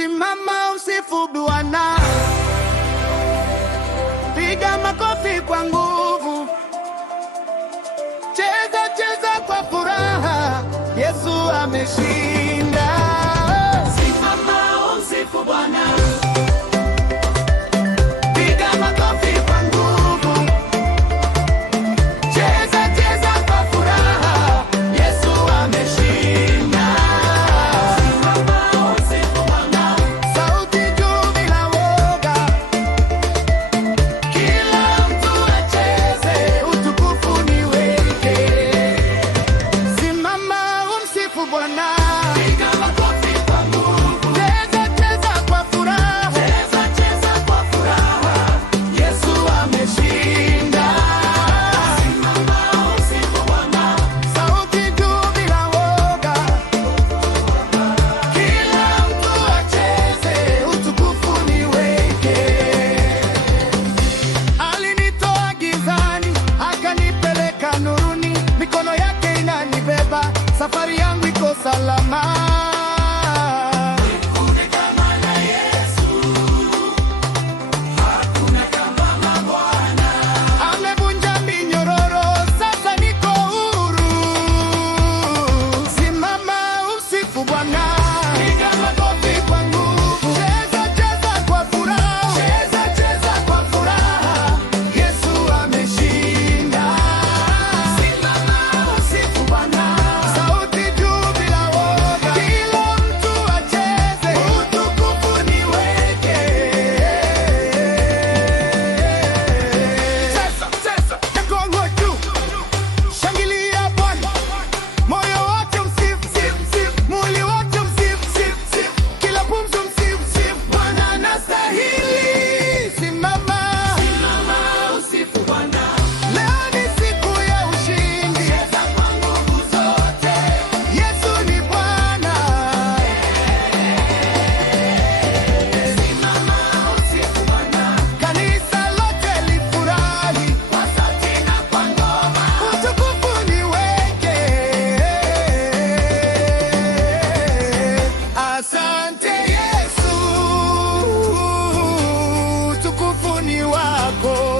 Simama usifu Bwana, piga makofi kwa nguvu, cheza cheza kwa furaha, Yesu ameshinda. Simama usifu Bwana, piga makofi kwa nguvu, cheza cheza kwa furaha, Yesu ameshinda. Simama usifu Bwana, sauti juu bila woga, kila mtu acheze, utukufu ni wake. Simama umsifu Bwana, piga makofi kwa nguvu, cheza cheza kwa furaha, cheza cheza kwa furaha, Yesu ameshinda. Simama umsifu Bwana, sauti juu bila woga, kila mtu acheze, utukufu ni wake. Alinitoa gizani akanipeleka nuruni, mikono yake inanibeba, safari yangu iko salama. Hakuna kama na Yesu, hakuna kama Bwana. Amevunja minyororo, sasa niko huru. Simama umsifu Bwana, piga makofi kwa nguvu, cheza cheza kwa furaha, cheza cheza kwa furaha, Yesu ameshinda. Simama umsifu Bwana, sauti juu bila woga, kila mtu acheze, utukufu ni wake. Cheza cheza, mikono juu, shangilia Bwana, moyo wote msifu, mwili wote msifu, kila pumzi msifu, Bwana anastahili. Simama usifu Bwana, leo ni siku ya ushindi, cheza kwa nguvu zote, Yesu ni Bwana. Simama usifu Bwana, kanisa lote lifurahi kwa sauti na kwa ngoma, utukufu ni wake. Asante Yesu, utukufu ni wako.